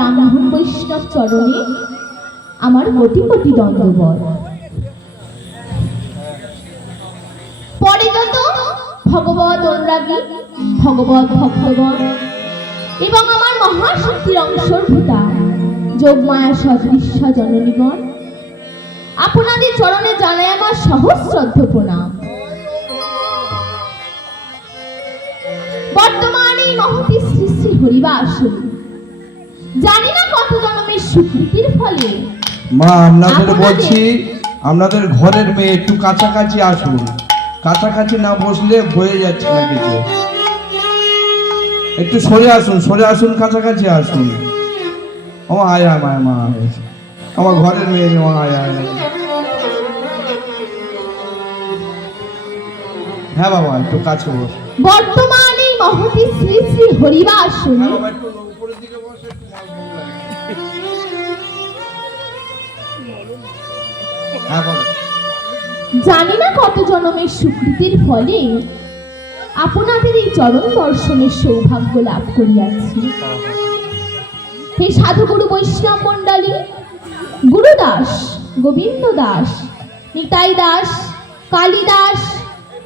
ব্রাহ্মণ বৈষ্ণব চরণে আমার কোটি কোটি দণ্ডবত। পরে যত ভগবত অনুরাগী, ভগবত ভক্তগণ এবং আমার মহাশক্তির অংশর্ভূতা যোগমায়া সদৃশ্য জননীগণ, আপনাদের চরণে জানাই আমার সহস্রদ্ধ প্রণাম। বর্তমানে এই মহতী শ্রী শ্রী হরিবাস জানি না কত জন্মের স্বীকৃতির ফলে মা আপনাদের বলছি, আপনাদের ঘরের মেয়ে একটু কাছাকাছি আসুন, কাছাকাছি না বসলে হয়ে যাচ্ছে না কিছু, একটু সরে আসুন, কাছাকাছি আসুন। ও আয় মা আমার ঘরের মেয়ে আয়। হ্যাঁ বাবা একটু কাছে বস। বর্তমানে এই মহতী শ্রী শ্রী হরিবাস জানি না কত জন্মের স্বীকৃতির ফলে আপনাদের এই চরণ দর্শনের সৌভাগ্য লাভ করিয়াছি। হে সাধুগুরু বৈষ্ণব মণ্ডলী, গুরুদাস, গোবিন্দ দাস, নিতাই দাস, কালিদাস,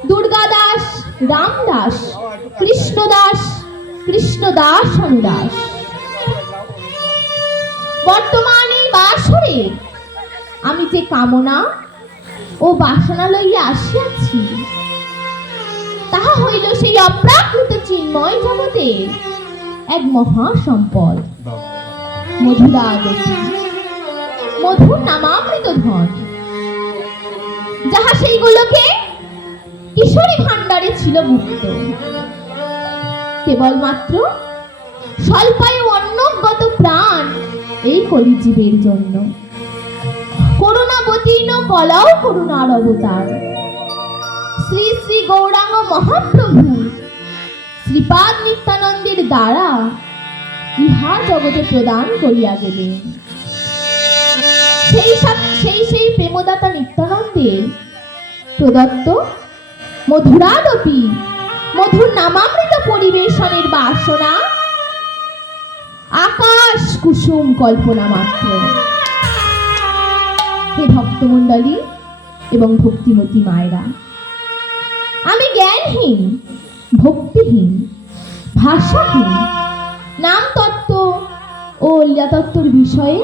দুর্গা দাস, রামদাস, কৃষ্ণদাস, কৃষ্ণদাস অনুদাস, বর্তমানে বাসরে আমি যে কামনা ও বাসনা লইয়া আসিয়াছি তাহা হইল সেই অপ্রাকৃত চিন্ময় জগতে এক মহা সম্পদ, মধুরাগতি, মধুর নামামৃত ধন, যাহা সেইগুলোকে কিশোরী ভাণ্ডারে ছিল মুক্ত, কেবলমাত্র স্বল্পায়ু অন্নগত প্রাণ এই কলিজীবের জন্য। করুণাবতীর্ণ কলাও করুণার অবতার শ্রী শ্রী গৌরাঙ্গ মহাপ্রভু শ্রীপাদ নিত্যানন্দের দ্বারা ইহা জগতে প্রদান করিয়া গেলেন। সেই প্রেমদাতা নিত্যানন্দের প্রদত্ত মধুরাদপি মধুর নামামৃত পরিবেশনের বাসনা আকাশ কুসুম কল্পনা মাত্র। হে ভক্তমণ্ডলী এবং ভক্তিমতী মায়েরা, আমি জ্ঞানহীন, ভক্তিহীন, ভাষাহীন, নাম তত্ত্ব ও লীলাতত্ত্বর বিষয়ে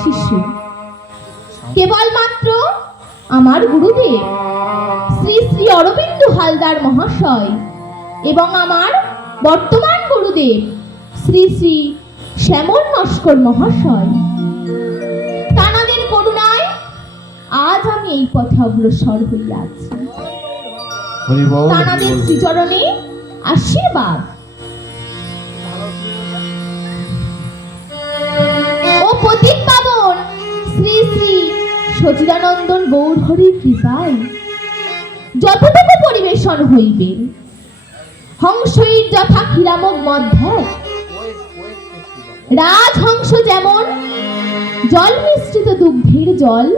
শিশু। কেবলমাত্র আমার গুরুদেব শ্রী শ্রী অরবিন্দ হালদার মহাশয় এবং আমার বর্তমান গুরুদেব শ্রী শ্রী শ্যামল নস্কর মহাশয়, তাঁদের করুণায় আজ আমি এই পথে অগ্রসর হইয়াছি। তাঁদের শ্রীচরণে আশীর্বাদ ও পতিত পাবন শ্রী শ্রী সচিদানন্দন গৌর হরির কৃপায় যতটুকু পরিবেশন হইবে, হংসের যথা খিলামক মধ্যে রাজহংস যেমন জল মিশ্রিত দুগ্ধের জল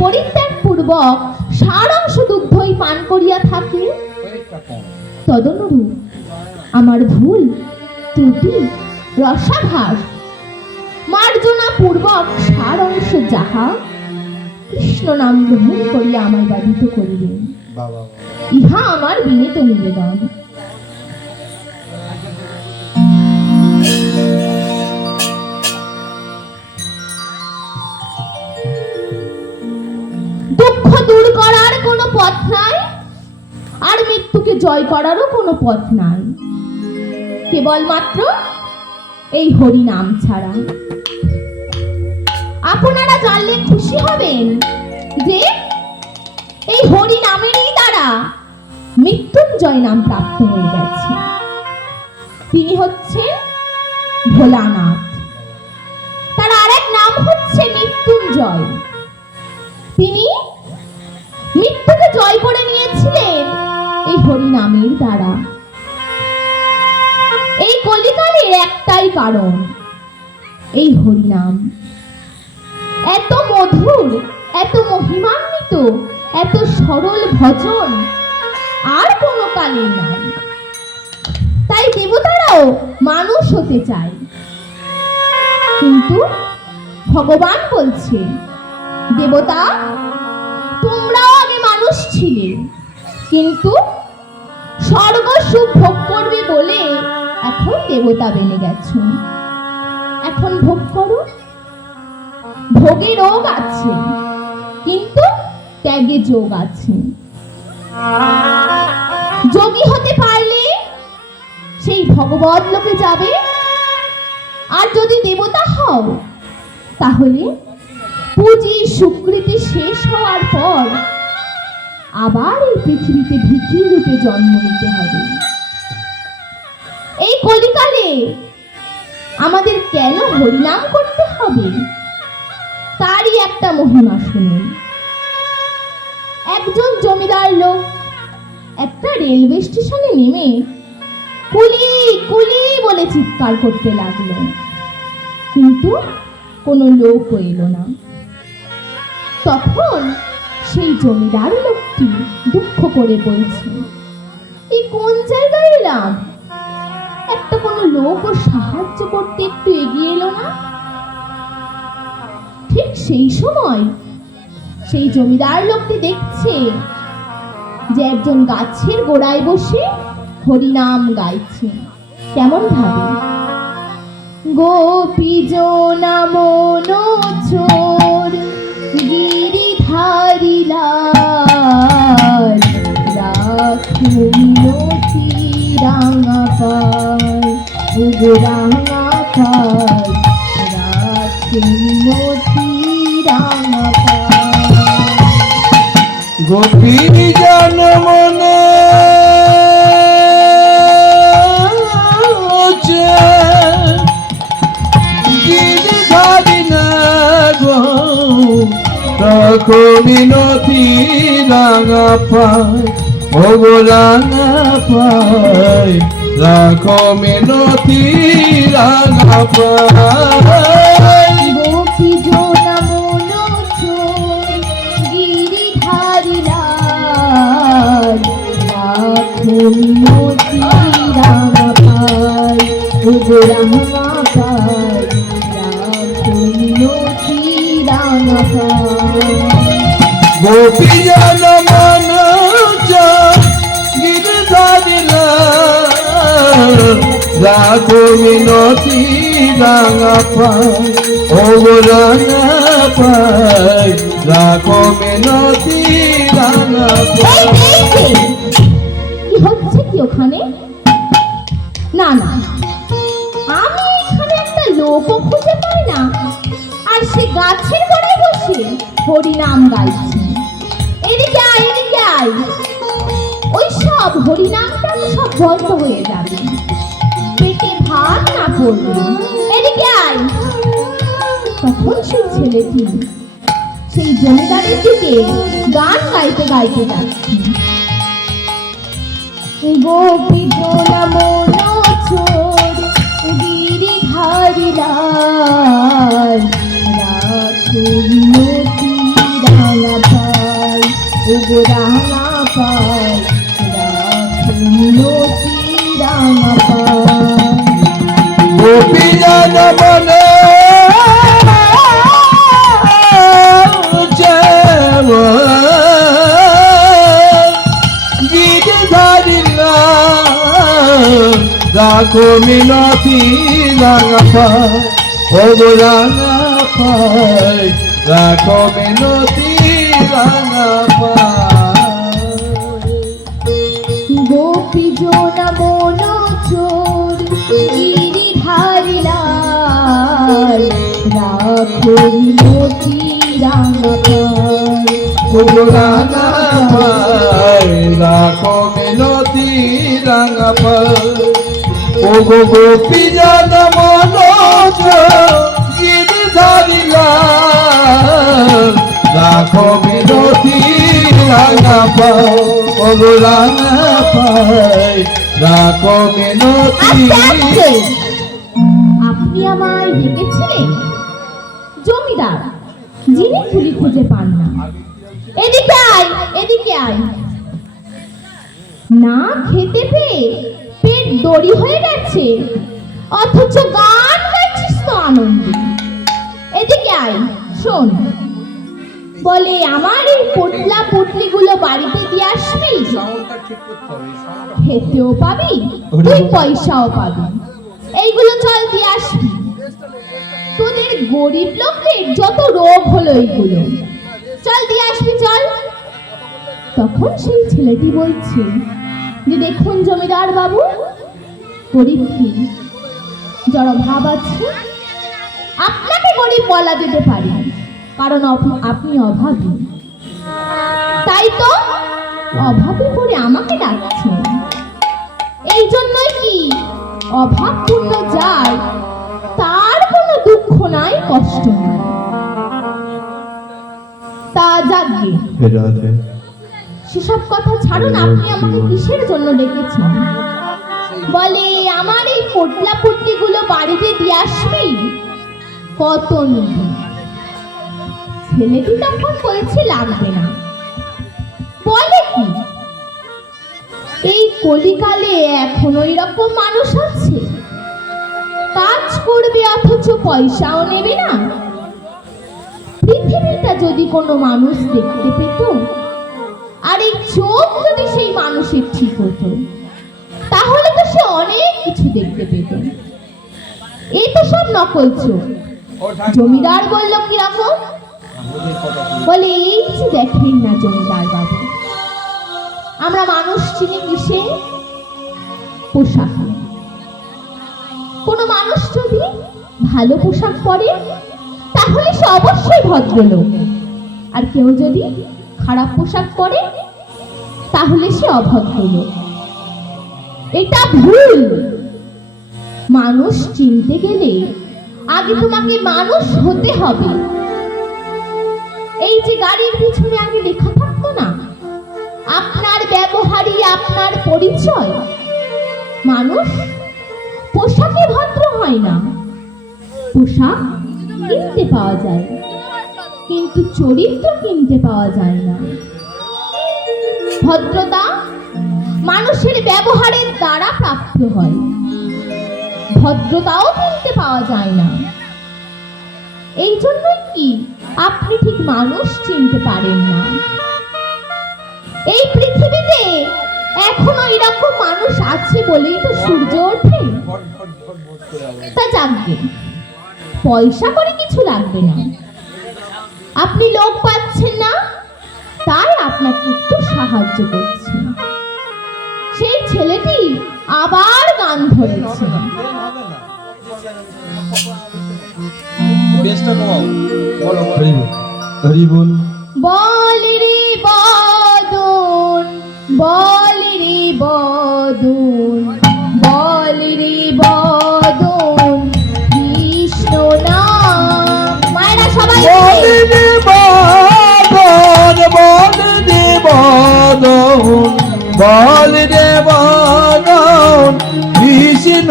পরিত্যাগ পূর্বক সারাংশ দুগ্ধই পান করিয়া থাকে, তদনুরূপ আমার ভুল ত্রুটি রসাভাস মার্জনা পূর্বক সারাংশ যাহা কৃষ্ণ নাম গ্রহণ করিয়া আমায় বাধিত করিলেন, ইহা আমার বিনীত নিবেদন। দুঃখ দূর করার কোনো পথ নাই, আর মৃত্যুকে জয় করারও কোনো পথ নাই, কেবলমাত্র এই হরি নাম ছাড়া। আপনারা জানলে খুশি হবেন যে এই হরি নামেরই দ্বারা মৃত্যুঞ্জয় নাম প্রাপ্ত হয়ে গেছে। তিনি হচ্ছেন ভোলানাথ, তার আরেক নাম হচ্ছে মৃত্যুঞ্জয়। তিনি মৃত্যুকে জয় করে নিয়েছিলেন এই হরি নামের দ্বারা। এই কলিকালের একটাই কারণ, এই হরি নাম এত মধুর, এত মহিমান্বিত, এত সরল ভজন আর কোনো কালে নাই। তাই দেবতারাও মানুষ হতে চায়, কিন্তু ভগবান বলছে, দেবতা তোমরাও আগে মানুষ ছিলে, কিন্তু স্বর্গ সুখ ভোগ করবে বলে এখন দেবতা বেনে গেছো। এখন ভোগ করো। ভোগে রোগ আছে, কিন্তু ত্যাগে যোগ আছে। যোগী হতে পারলে সেই ভগবত লোকে যাবে, আর যদি দেবতা হও তাহলে পুঁজি সুকৃতি শেষ হওয়ার পর আবার এই পৃথিবীতে ভিখিরি রূপে জন্ম নিতে হবে। এই কলিকালে আমাদের কেন হরিনাম করতে হবে তারই একটা মহিমা শুনুন। একজন জমিদার লোক একটা রেলওয়ে স্টেশনে নেমে কুলি কুলি বলে চিৎকার করতে লাগলো, কিন্তু কোনো লোক এলো না। তখন সেই জমিদার লোকটি দুঃখ করে বলছে, এই কোন জায়গায় এলাম, একটা কোনো লোক ও সাহায্য করতে একটু এগিয়ে এলো না। ঠিক সেই সময় সেই জমিদার লোকটি দেখছে যে একজন গাছের গোড়ায় বসে হরিনাম গাইছে। কেমন ভাবে, গোপীজনা মনোচর গিরিধারী লাল, রাখুমিনতি রাঙা পায়, ওগো রাঙা পায়, রাখুমিনতি রাঙা পায়। গোপীর জন মনে গিরিধারী না গো, রাখো মিনতি রাঙা পায়, ওগো রাঙা পায়, রাখো মিনতি রাঙা পায়। গোপীজনা মনোচর গিরিধারী লাল, রাখো মিনতি রাঙা পায়, ওগো রাঙা পায়, রাখো মিনতি রাঙা পায়। গোপীজন মনোচর গিরিধারী লাল, রাখো মিনতি রাঙা পায়, ওগো রাঙা পায়, রাখো মিনতি রাঙা পায়। কি হচ্ছে কি ওখানে? না না, আমি এখানে একটা লোকও খুঁজে পাই না, আর সে গাছের গোড়ায় বসে হরিনাম গাইছে। এদিকে আয়, এদিকে আয়, ওই সব হরিনামটা তো সব বন্ধ হয়ে যাবে, পেটে ভাত না পড়বে। এদিকে আয়। তখন সেই ছেলেটি সেই জমিদারের দিকে গান গাইতে গাইতে যাচ্ছে, গোপীজনা মনোচর গিরিধারী লাল, রাখো মিনতি রাঙা পায়, ওগো রাঙা পায়, রাখো মিনতি রাঙা পায়। গোপীজন মনে গিরিধারী লাল, রাখো মিনতি রাঙা পায়, ওগো রাঙা পায়, রাখো মিনতি রাঙা পায়। গোপীজনা মনোচর গিরিধারী লাল, রাখো মিনতি রাঙা পায়, ওগো রাঙা পায়, রাখো মিনতি রাঙা পায়। ওগো গোপীজন মনোচর গিরিধারী লাল, রাখো মিনতি রাঙা পায়, ওগো রাঙা পায়, রাখো মিনতি। আস্তে আস্তে। আপনি আমায় ডেকেছিলেন? জমিদার যিনি কুলি খুঁজে পান না। এদিকে আয়, এদিকে আয়। না খেতে পেয়ে পেট দড়ি হয়ে গেছে, অথচ গান গাইছিস তো আনন্দে। যাই, শোন। বলে আমার এই পোটলা পুটলিগুলো বাড়িতে দিয়ে আসবি, সাউন্ডটা ঠিক করতে হবে, সাউন্ডটা খেতেও পাবি, তুই পয়সাও পাবি। এইগুলো চল দিয়ে আসবি। তোদের গরিব লোকদের যত রোগ হলো এইগুলো, চল দিয়ে আসবি চল। তখন সেই ছেলেটি বলছে যে দেখুন জমিদার বাবু, গরিব কি, যারা ভাব আছে, আপনাকে গরিব বলা যেতে পারে, কারণ আপনি অভাবী। তাই তো অভাবী করে আমাকে ডাকছেন। এই জন্যই কি অভাবপূর্ণ যায় তার কোনো দুঃখ নাই, কষ্ট নাই। তা যাকে রাধে সেসব কথা ছাড়ুন, আপনি আমাকে কিসের জন্য ডেকেছেন? বলে আমার এই পোটলা পুটলিগুলো বাড়িতে দিয়ে আসবি, কত নিবি? ছেলেটি তখন বলছে লাগবে না। বলে কি এই কলিকালে এখনো এরকম মানুষ আছে, কাজ করবে অথচ পয়সাও নেবে না? পৃথিবীটা যদি কোনো মানুষ দেখতে পেত, আর এই চোখ যদি সেই মানুষের ঠিক হতো, তাহলে তো সে অনেক কিছু দেখতে পেত। এই তো সব নকল চোখ। জমিদার বলল কিরকম? বলে এই যে দেখেন না জমিদার বাবু, আমরা মানুষ চিনি কিসে? পোশাকে। কোনো মানুষ যদি ভালো পোশাক পরে তাহলে সে অবশ্যই ভদ্রলোক, আর কেউ যদি খারাপ পোশাক পরে তাহলে সে অভদ্রলোক। এটা ভুল। মানুষ চিনতে গেলে আগে তোমাকে মানুষ হতে হবে। এই যে গাড়ির পিছনে আগে লেখা থাকতো না, আপনার ব্যবহারই আপনার পরিচয়। মানুষ পোশাকে ভদ্র হয় না। পোশাক কিনতে পাওয়া যায়, কিন্তু চরিত্র কিনতে পাওয়া যায় না। ভদ্রতা মানুষের ব্যবহারের দ্বারা প্রাপ্ত হয়, ভদ্রতাও কিনতে পাওয়া যায় না। এই জন্যই কি আপনি ঠিক মানুষ চিনতে পারেন না। এই পৃথিবীতে এখনো এরকম মানুষ আছে বলেই তো সূর্য ওঠে। তা যাকগে, পয়সা করে কিছু লাগবে না। আপনি লোক পাচ্ছেন না, তাই আপনাকে একটু সাহায্য করছি। সেই ছেলেটি আবার গান ধরেছে। বল রে বদন, বল রে বদন, বল রে বদন, কৃষ্ণ নাম। মায়েরা সবাই বল রে বদন, কৃষ্ণ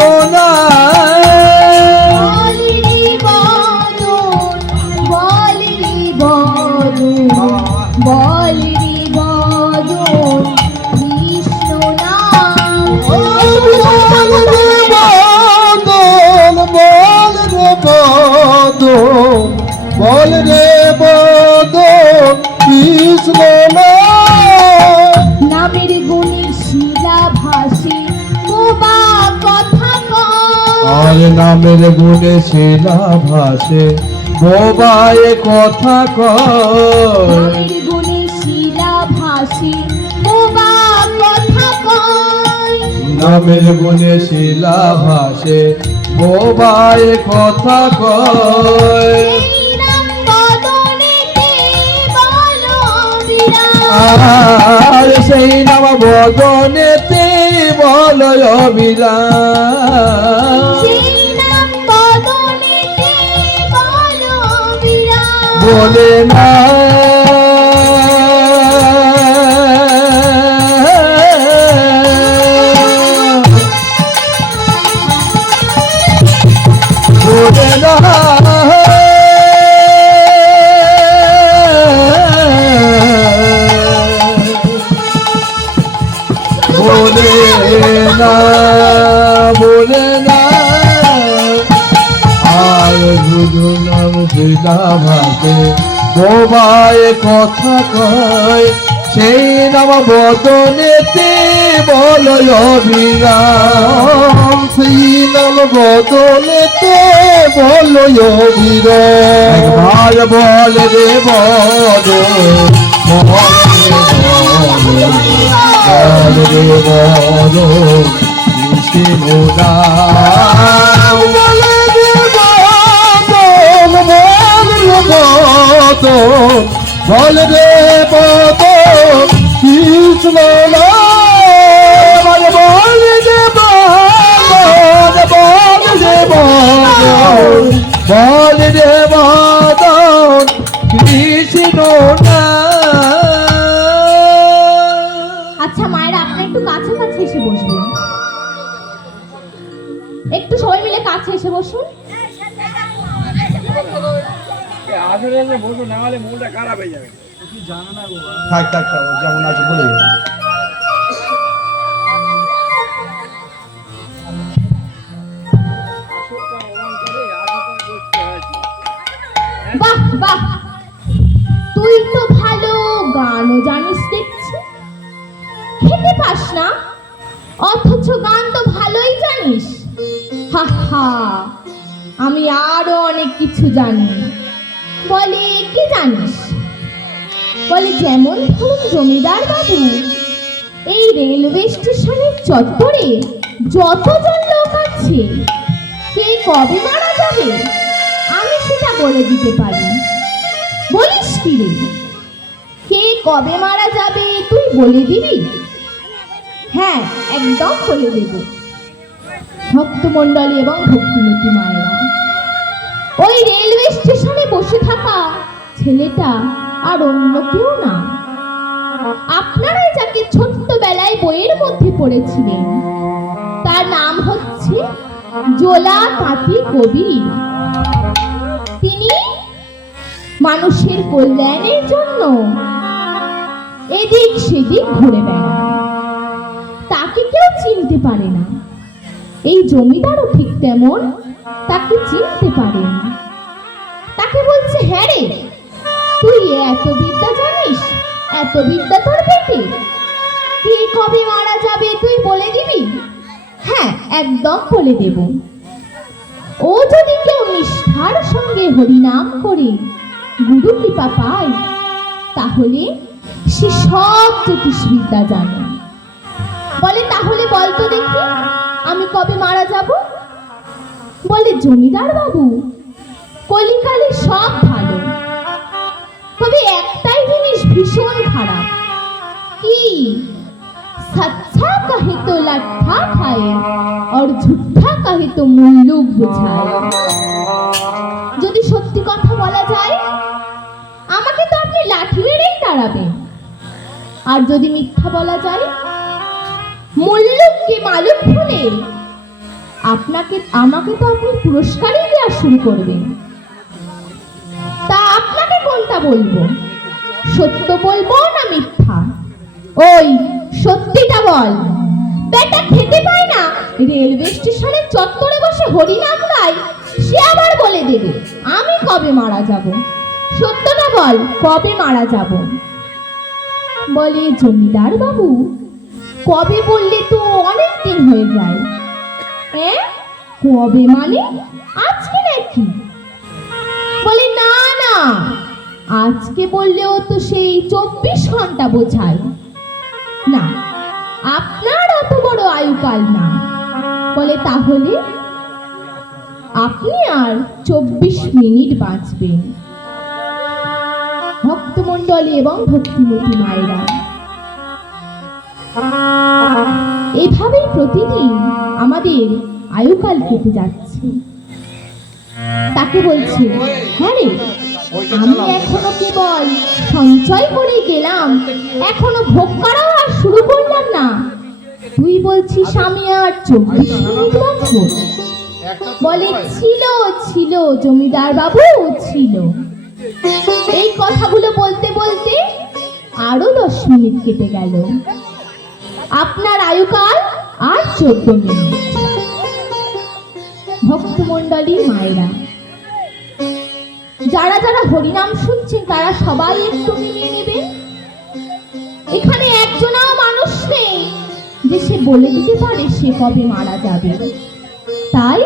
বল রে বদন, বল রে বদন, বল রে বদন, কৃষ্ণ নাম। বল রে বদন, কৃষ্ণ নামের গুণে শিলা ভাসে বোবা কথা কয়। আর নামের গুণে শিলা ভাসে বোবায় কথা কয়। নামের গুণে শিলা ভাসে বোবা কথা কয়। নামের গুণে শিলা ভাসে বোবায় কথা কয়। সেই নাম বদনেতে বলো বিরাম। আর সেই নাম বদনেতে বলয় অভিলাষ। সেই নাম বদনেতে বলো বিরাম। বলে না বলে না বলে না, বলে না আর বুঝো না। নাম ভাবে বোবায় কথা কয় সেই নাম বদনেতে বলো অবিরাম সেই নাম বদনেতে বলো অবিরাম একবার বল রে বল রে বল কৃষ্ণ নাম বলে রে বল রে বল কৃষ্ণ নাম বল রে বল রে বল রে বল কৃষ্ণ নাম। আচ্ছা মায়েরা, আপনি একটু কাছাকাছি এসে বসবেন, একটু সবাই মিলে কাছে এসে বসুন। থাক থাক থাক, ও যেমন আছে বলে যাবে। বাহ বাহ, তুই তো ভালো গানও জানিস দেখছি। খেতে পাস না অথচ গান তো ভালোই জানিস। হা হা, আমি আরো অনেক কিছু জানি। বলে কি জানিস? বলে যেমন ধরুন জমিদার বাবু, এই রেলওয়ে স্টেশনের চত্বরে যতজন লোক আছে, কে কবে মারা যাবে আমি সেটা বলে দিতে পারি। বলিস কি রে, কে কবে মারা যাবে তুই বলে দিবি? হ্যাঁ, একদম বলে দেব। ভক্তমণ্ডলী এবং ভক্তিমতী মায়েরা, ওই রেলওয়ে স্টেশনে বসে থাকা ছেলেটা আর অন্য কেউ না, আপনারাই যাকে ছোট্টবেলায় বইয়ের মধ্যে পড়েছিলেন। তার নাম হচ্ছে জোলা তাঁতি কবির। তিনি মানুষের কল্যাণের জন্য এদিক সেদিক ঘুরে বেড়ান, তাকে কেউ চিনতে পারে না। এই জমিদারও ঠিক তেমন, তাকে চিনতে পারেন। তাকে বলছে, হ্যাঁ রে, তুই এত বিদ্যা জানিস, এত বিদ্যা তোর পেটে, কে কবে মারা যাবে তুই বলে দিবি? হ্যাঁ, একদম বলে দেব। ও যদি কেউ নিষ্ঠার সঙ্গে হরিনাম করে গুরু কৃপা পায়, তাহলে সে সব জ্যোতিষবিদ্যা জানে। বলে তাহলে বলতো দেখি, আমি কবে মারা যাব? বলে জমিদার বাবু, কলিকালে সব ভালো, তবে একটাই জিনিস ভীষণ খারাপ। কি? सच्चा कहे तो लट्ठा खाए और झूठा कहे तो मुल्लुक बुझाए। যদি সত্যি কথা বলা যায়, আমাকে তো আপনি লাঠি মেরেই তাড়াবেন, আর যদি মিথ্যা বলা যায়, মুল্লুককে মালুক বলে আমাকে তো আপনি পুরস্কারই দেওয়া শুরু করবেন। তা আপনাকে কোনটা বলবো, সত্য বলবো না মিথ্যা? ওই সত্যিটা বল। বেটা খেতে পায় না, রেলওয়ে স্টেশনের চত্বরে বসে হরিনাম গায়, সে আবার বলে দেবে আমি কবে মারা যাব। সত্যটা বল, কবে মারা যাব? বলে জমিদার বাবু, কবে বললে তো অনেক দিন হয়ে যায়। কবে মানে আজকে নাকি? বলে না না, আজকে বললেও তো সেই 24 ঘন্টা বোঝায় না, আপনার অত বড় আয়ুকাল না। বলে তাহলে আপনি আর 24 মিনিট বাঁচবেন। ভক্তমণ্ডলী এবং ভক্তিমতী মায়েরা, এভাবেই প্রতিদিন আমাদের আয়ুকাল কেটে যাচ্ছে। তাকে বলছে, হ্যাঁ রে, আমি এখনো কেবল সঞ্চয় করে গেলাম, এখনো ভোগ করাও আর শুরু করলাম না, তুই বলছিস আমি আর 24 মিনিট বাঁচবো? বলে ছিল ছিল জমিদার বাবু, ছিল। এই কথাগুলো বলতে বলতে আরো 10 মিনিট কেটে গেল। আপনার আয়ুকাল আর 14 মিনিট। ভক্তমণ্ডলী মায়েরা, যারা যারা হরিনাম শুনছেন তারা সবাই একটু মিলিয়ে নেবেন। এখানে একজনাও মানুষ নেই যে সে বলে দিতে পারে সে কবে মারা যাবে। তাই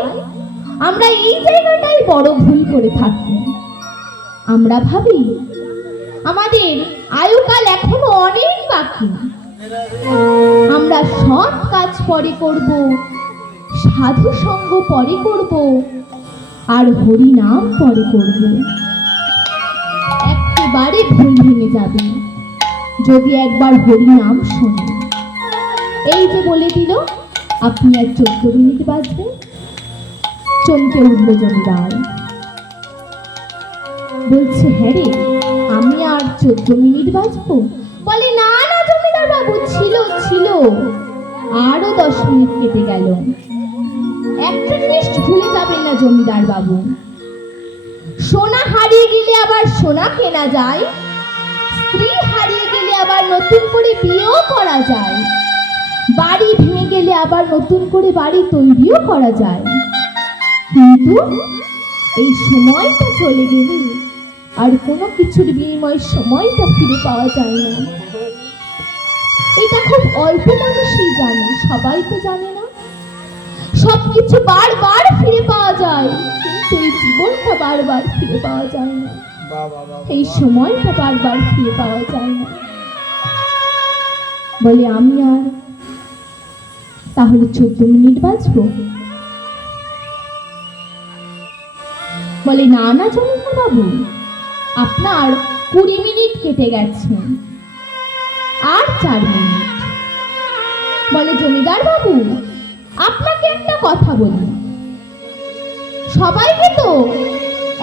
আমরা এই জায়গাটাই বড় ভুল করে থাকি। আমরা ভাবি আমাদের আয়ুকাল এখনো অনেক বাকি, আমরা সৎ কাজ পরে করব, সাধু সঙ্গ পরে করব, আর হরি নাম পরে করব। একেবারে ভুল ভেঙে যাবে যদি একবার হরি নাম শোনেন। এই যে বলে দিল আপনি আর 14 মিনিট বাজবে, চমকে উঠল জমিদার। বলছে হ্যাঁ রে, আমি আর 14 মিনিট বাজবো? বলে না না জমিদার বাবু, ছিল ছিল, আরো 10 মিনিট কেটে গেল। একটা জিনিস ভুলে যাবেন না জমিদার বাবু, সোনা হারিয়ে গেলে আবার সোনা কেনা যায়, স্ত্রী হারিয়ে গেলে আবার নতুন করে বিয়েও করা যায়, বাড়ি ভেঙে গেলে আবার নতুন করে বাড়ি তৈরিও করা যায়। কিন্তু এই সময়টা চলে গেলে আর কোনো কিছুর বিনিময়ে সময়টা ফিরে পাওয়া যায় না। এটা খুব অল্প মানুষই জানে, সবাই তো জানে না। সবকিছু বারবার ফিরে পাওয়া যায়, কিন্তু এই জীবনটা বারবার ফিরে পাওয়া যায় না, এই সময়টা বারবার ফিরে পাওয়া যায় না। বলে আমি আর তাহলে 14 মিনিট বাজবো? বলে না না জমিদার বাবু, আপনার 20 মিনিট কেটে গেছে, আর 4 মিনিট। বলে জমিদার বাবু আপনাকে একটা কথা বলি, সবাইকে তো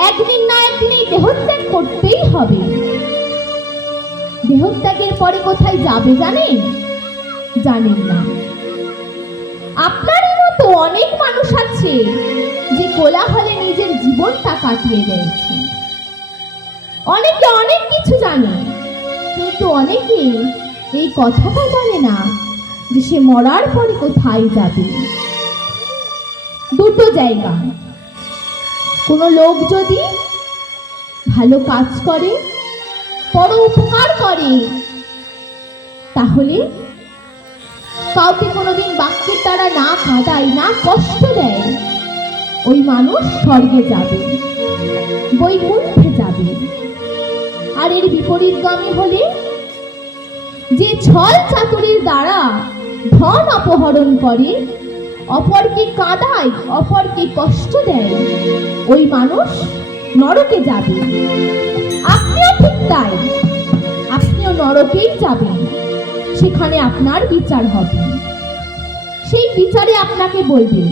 একদিন না একদিন এই দেহত্যাগ করতেই হবে। দেহত্যাগের পরে কোথায় যাবে জানেন? জানেন না। আপনারই মতো অনেক মানুষ আছে যে কোলাহলে নিজের জীবনটা কাটিয়ে দিয়েছে। অনেকে অনেক কিছু জানে, কিন্তু অনেকে এই কথাটা জানে না যে সে মরার পরে কোথায় যাবে। দুটো জায়গা, কোনো লোক যদি ভালো কাজ করে, পর উপকার করে, তাহলে কাউকে কোনোদিন বাক্যের দ্বারা না কাঁদায়, না কষ্ট দেয়, ওই মানুষ স্বর্গে যাবে, বৈকুণ্ঠে যাবে। আর এর বিপরীতগামী হলে যে ছল চাতুরির দ্বারা ধন অপহরণ করে, অপরকে কাঁদায়, অপরকে কষ্ট দেয়, ওই মানুষ নরকে যাবে। আপনিও ঠিক তাই, আপনিও নরকেই যাবেন, সেখানে আপনার বিচার হবে। সেই বিচারে আপনাকে বলবে,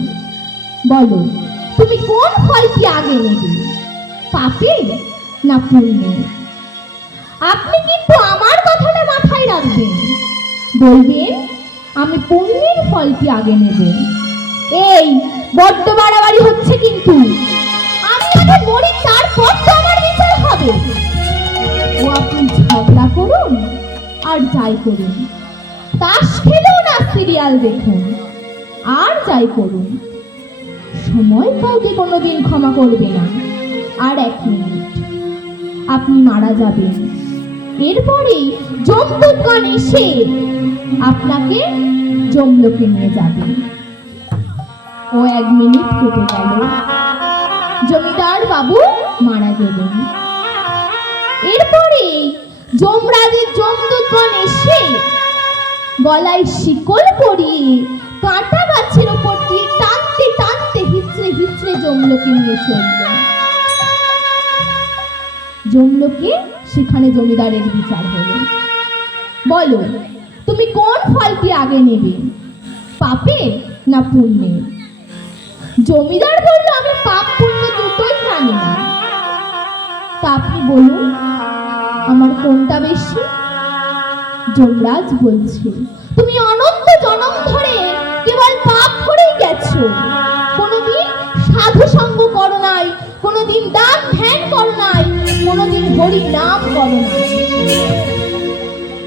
বলো তুমি কোন ফলটি আগে নেবে, পাপে না পুণ্যে? আপনি কিন্তু আমার কথাটা মাথায় রাখবেন, বলবেন আমি পুণ্যের ফলটি আগে নেব। এই বড্ড বাড়াবাড়ি হচ্ছে কিন্তু, আমি আগে মরি, তারপর তো আমার বিচার হবে। ও আপনি ঝগড়া করুন আর যাই করুন, তাস খেলুন না সিরিয়াল দেখুন, আর যাই করুন, সময় কাউকে কোনোদিন ক্ষমা করবে না। আর 1 মিনিট আপনি মারা যাবেন, এরপরেই যমদূতগণ এসে আপনাকে যমলোকে নিয়ে যাবে। ও 1 মিনিট কেটে গেল, জমিদার বাবু মারা গেলেন। এরপরে যমরাজের যমদূতগণ এসে গলায় শিকল পরিয়ে কাঁটা গাছের উপর দিয়ে টানতে টানতে হিচড়ে হিচড়ে যমলোকে নিয়ে চলল। যমলোকে সেখানে জমিদারের বিচার হলো। বলো তুমি কোন ফলটি আগে নেবে, পাপের না পুণ্যের? জমিদার বলল আমি পাপ পুণ্য দুটোই জানি না। তা আপনি বলুন আমার কোনটা বেশি? যমরাজ বলছে তুমি অনন্ত জনম ধরে কেবল পাপ করেই গেছো, কোনোদিন সাধু সঙ্গ করো নাই, কোনোদিন দান ধ্যান করো নাই, কোনোদিন হরি নাম করো নাই,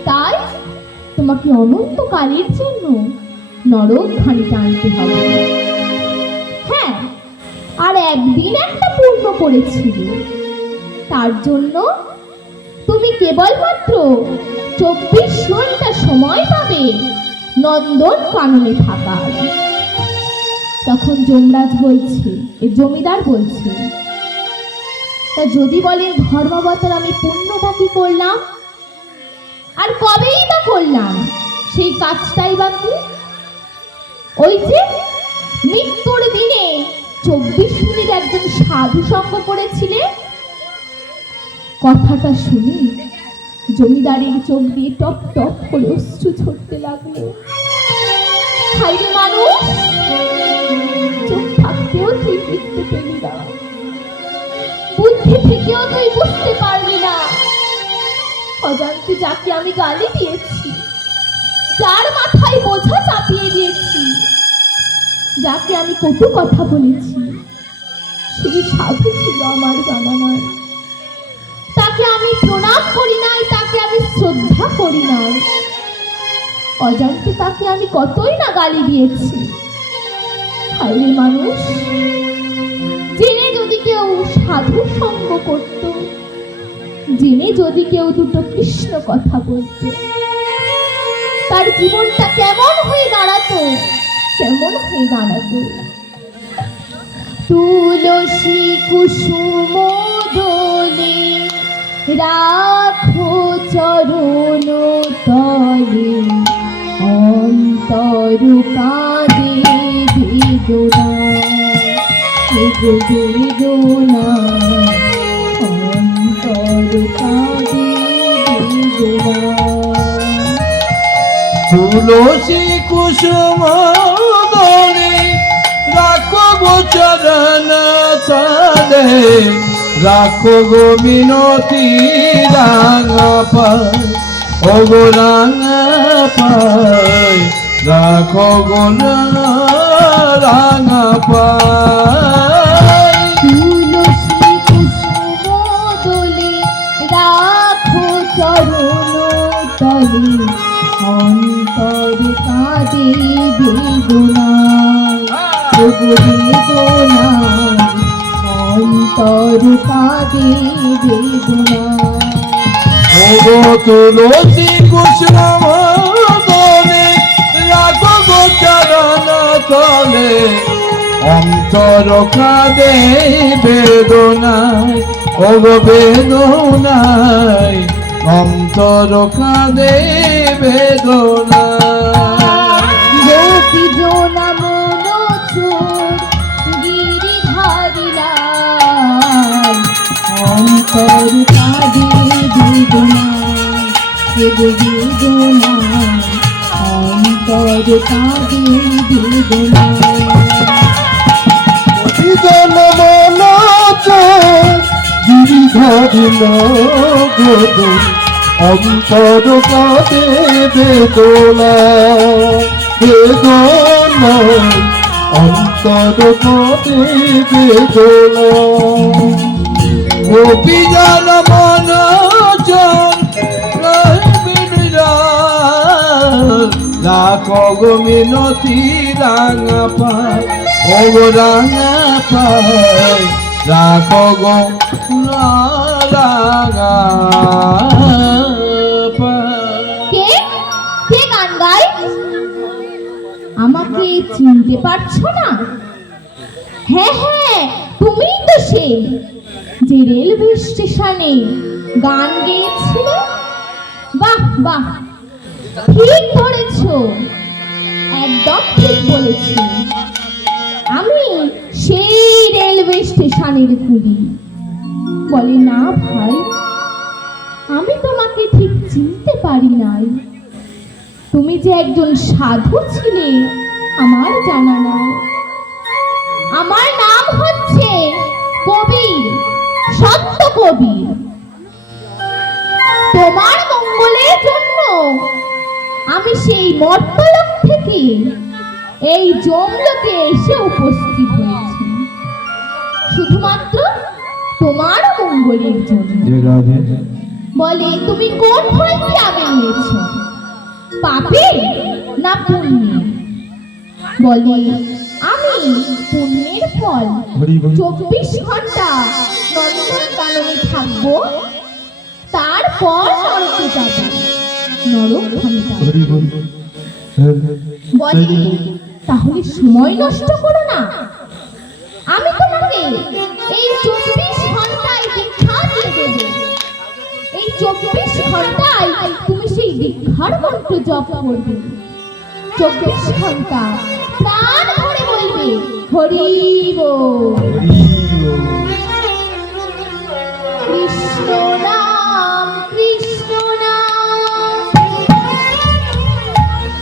তাই তোমাকে অনন্তকালের জন্য নরক খানি টানতে হবে। হ্যাঁ, আর একদিন একটা পুণ্য করেছিল, তার জন্য তুমি কেবলমাত্র 24 ঘন্টা সময় পাবে নন্দন কাননে থাকার। তখন যমরাজ বলছে, এ জমিদার বলছে, তা যদি বলেন ধর্মাবতার আমি পুণ্যটা কি করলাম, আর কবেই বা করলাম, সেই কাজটাই বা কি? ওই যে মৃত্যুর দিনে 24 মিনিট একজন সাধু সঙ্গ করেছিলে। কথাটা শুনে জমিদারের চোখ দিয়ে টপ টপ করে অশ্রু ঝরতে লাগলো। হাইরে মানুষ, চোখ থাকতেও তুই দেখতে পেলি না, বুদ্ধি থেকেও তুই বুঝতে পারলি না, অজান্তে যাকে আমি গালি দিয়েছি, যার মাথায় বোঝা চাপিয়ে দিয়েছি, যাকে আমি কটু কথা বলেছি, সে সাধু ছিল আমার জানা নয়। তাকে আমি প্রণাম করি নাই, তাকে আমি শ্রদ্ধা করি নাই, অজান্তে তাকে আমি কতই না গালি দিয়েছি। হায়রে মানুষ, জেনে যদি কেউ সাধু সঙ্গ করত, জেনে যদি কেউ দুটো কৃষ্ণ কথা বলত, তার জীবনটা কেমন হয়ে দাঁড়াতো, কেমন হয়ে দাঁড়াতো। তুলসী কুসুম দোলে রাখো চরণ তলে, অন্তর কাঁদে বেদনা, বেদনা, অন্তর কাঁদে বেদনা। তুলসী কুসুম দোলে রাখো গো চরণ তলে, রাখো গো মিনতি রাঙা পায়, ও গো রাঙা পায়, রাখো গো রাঙা পায়। তুলসী কুসুম দোলে রাখো চরণ তলে, অন্তর কাঁদে বেদনা, বেদনা, অন্তর কাঁদে বেদনা। ও গো তুলসী কুসুম দোলে রাখো গো চরণ তলে, অন্তর কাঁদে বেদনায়, ও গো বেদনায়, অন্তর কাঁদে বেদনায়। গোপী জোনা মনোচোর গিরিধারী লাল, অন্তর কাঁদে বেদনায়, বেদনায়, অন্তর কাঁদে বেদনায়। বিজন মনোচর গিরিধারিল গোদ, অন্তর কাঁদে বেদনা, বেদনা, অন্তর কাঁদে বেদনা। গোপীজন মনোচর রাখো গো মিনতি রাঙা পায়, ও গো রাঙা পায়, রাখো গো রাঙা পায়। কে কে গান গায়? আমাকে চিনতে পারছো না? হ্যাঁ হ্যাঁ, তুমিই তো সে যে রেলওয়ে স্টেশনে গান গেয়েছিলে। বাহ বাহ, ঠিক ধরেছো, একদম ঠিক বলেছি। আমি সেই রেলওয়ে স্টেশনের কুলি। বলে না ভাই, আমি তোমাকে ঠিক চিনতে পারি নাই। তুমি যে একজন সাধু ছিলে আমার জানা নাই। আমার নাম হচ্ছে কবির, সত্য কবির। তোমার মঙ্গলের জন্য আমি সেই মর্তলোক থেকে এই যমলোকে এসে উপস্থিত হয়েছি, শুধুমাত্র তোমার মঙ্গলের জন্য। বলে তুমি কোন ফলটি আগে নিয়েছ, পাপে না পুণ্যে? বলে আমি আমি পুণ্যের ফল হরি বল। 24 ঘন্টা নন্দনকাননে থাকবো, তারপর নরকে যাব। নরকখানে যাব। হরি বল। বলি তাহলে সময় নষ্ট করো না, আমি তোমাকে এই 24 ঘন্টায় দীক্ষা দিয়ে দেব। এই 24 ঘন্টায় তুমি সেই দীক্ষার মন্ত্র জপ করবে। 24 ঘন্টা প্রাণ ভরে বলবে হরি বল। হরি বল। কৃষ্ণ নাম কৃষ্ণ নাম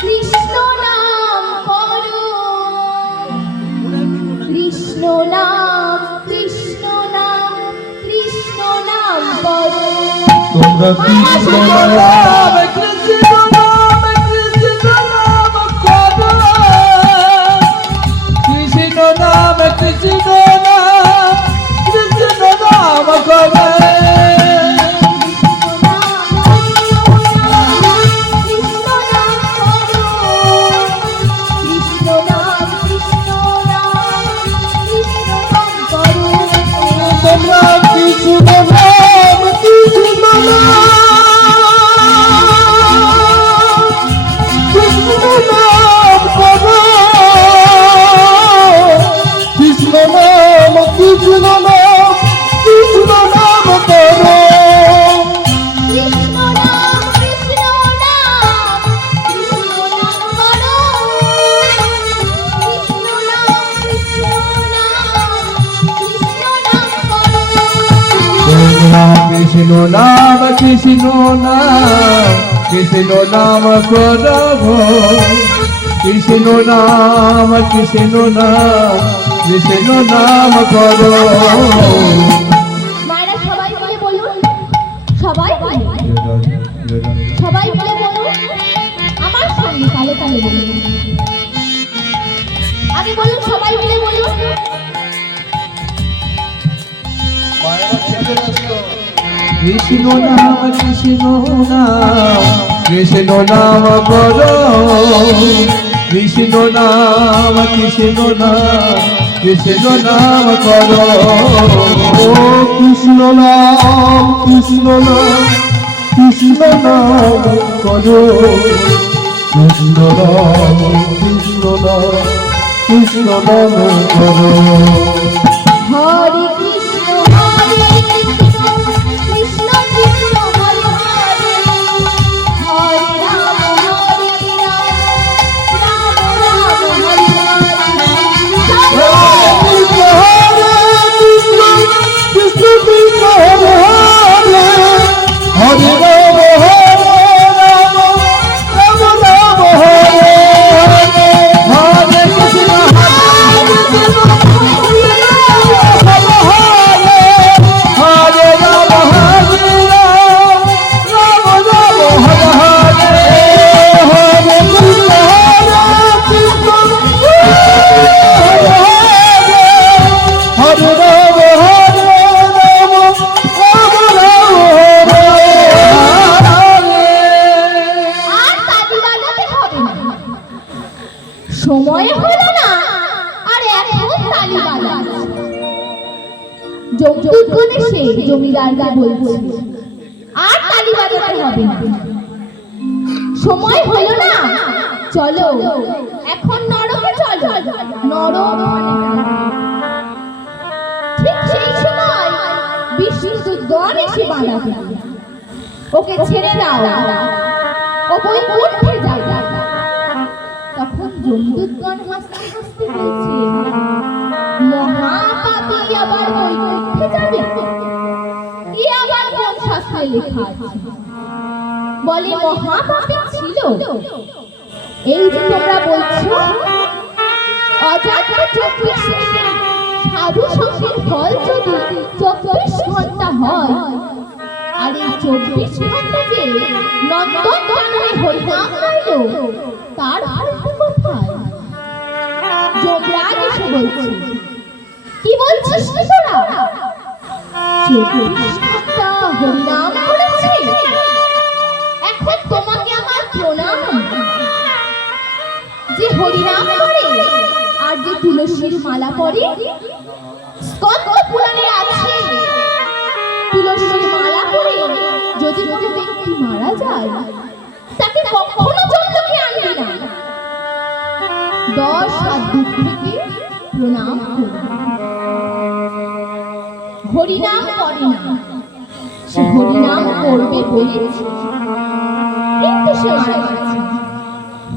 কৃষ্ণ নাম করো, কৃষ্ণ নাম কৃষ্ণ নাম কৃষ্ণ নাম করো। তোমরা কৃষ্ণ নাম কৃষ্ণ নাম কৃষ্ণ নাম করো, কৃষ্ণ নাম কৃষ্ণ নাম কৃষ্ণ নাম করো। তোমরা কৃষ্ণ নাম কৃষ্ণ নাম কৃষ্ণ নাম করো, কৃষ্ণ নাম কৃষ্ণ নাম কৃষ্ণ নাম করো। কৃষ্ণ নাম কৃষ্ণ নাম কৃষ্ণ নাম করো, কৃষ্ণ নাম কৃষ্ণ নাম কৃষ্ণ নাম করো। মায়েরা সবাই মিলে বলুন, সবাই সবাই মিলে বলুন আমার সঙ্গে, তালে তালে বলুন। আগে বলুন, সবাই মিলে বলুন। কৃষ্ণ নাম কৃষ্ণ নাম কৃষ্ণ নাম করো, কৃষ্ণ নাম কৃষ্ণ নাম কৃষ্ণ নাম করো। কৃষ্ণ নাম কৃষ্ণ নাম কৃষ্ণ নাম করো, কৃষ্ণ নাম কৃষ্ণ নাম কৃষ্ণ নাম করো। হরে কৃষ্ণ হরে কৃষ্ণ কৃষ্ণ কৃষ্ণ হরে হরে, হরে রাম হরে রাম রাম রাম হরে হরে। আর তালি বাজাতে হবে না, সময় হলো না আর এখন তালি বাজাচ্ছে। যমদূতগণ এসে জমিদারকে বলছে আর তালি বাজাতে হবে না, সময় হলো না, চলো এখন নরকে চলো, নরক। ঠিক সেই সময় বিষ্ণুদূতগণ এসে বাধা দিল, ওকে ছেড়ে দাও, ও বৈকুণ্ঠে যাবে। তখন যমদূতগণ হাসতে হাসতে বলছে, মহাপাপী আবার বৈকুণ্ঠে যাবে, এ আবার কোন শাস্ত্রে লেখা আছে? বলে মহাপাপী ছিল এই যে তোমরা বলছো, অজান্তে 24 মিনিট সাধু সঙ্গের ফল যদি 24 ঘন্টা হয়, আর এই 24 ঘন্টা যে নন্দনকাননে হরিনাম গাইল, তার ফলটা কোথায়? যমরাজ এসে বলছে, কি বলছিস কি তোরা? 24 ঘন্টা হরিনাম করেছে, এখন তোমাকে আমার প্রণাম। যে হরিনাম করে আর যে তুলসীর মালা পরে? স্কন্দ পুরাণে আছে তুলসীর মালা পরে যদি কোনো ব্যক্তি মারা যায় তাকে কখনো চন্দ্রকে আনবে না, 10 হাত দূর থেকে প্রণাম করবে। হরিনাম করে না, সে হরিনাম করবে বলেছে কিন্তু সে মারা গেছে।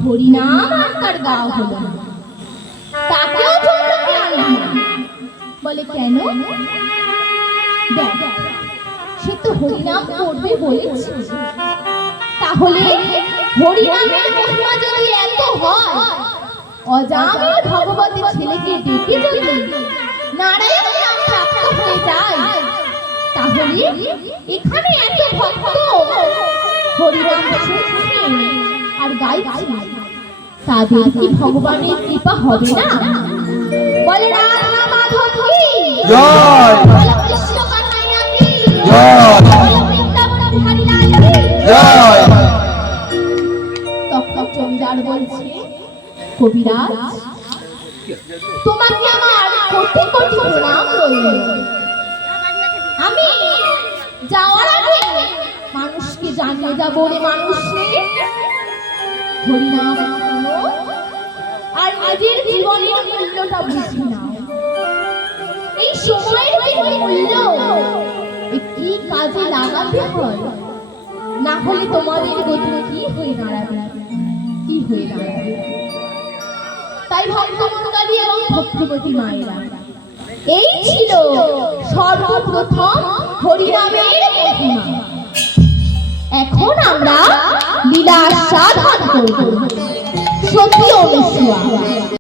হরিনাম আর তার গাওয়া হলো না, তাকেও চন্দ্রকে আনবে না। বলে কেন? দেখ, সে তো হরিনাম করবে বলেছে, তাহলে হরিনামের মহিমা যদি এত হয়, অজামিল ভগবতী ছেলেকে ডেকে যদি নারায়ণ নাম প্রাপ্ত হয়ে যায়, তাহলে এখানে এত ভক্ত হরিনাম শুনছে আর গাইছে, তাদের কি ভগবানের কৃপা হবে না? বলে রাধা মাধব কি জয়, বলে কৃষ্ণ কানাইয়া কি জয়, বলে বৃন্দাবন বিহারী লাল কি জয়। তখন জমিদার বলছে, কবিরাজ তোমাকে আমার কোটি কোটি প্রণাম রইল। আমি যাওয়ার আগে মানুষকে জানিয়ে যাবো, রে মানুষ রে, হরিনাম শোনো আর নিজের জীবনের মূল্যটা বুঝে নাও। এই সময়ের যে মূল্য কি কাজে লাগাতে হয়, না হলে তোমাদের গতি কি হয়ে দাঁড়াবে, কি হয়ে দাঁড়াবে। তাই ভক্তমণ্ডলী এবং ভক্তিবতী মায়েরা, এই ছিল সর্বপ্রথম হরিনামের মহিমা। এখন আমরা লীলা সাধন করব। সতী অনুসূয়া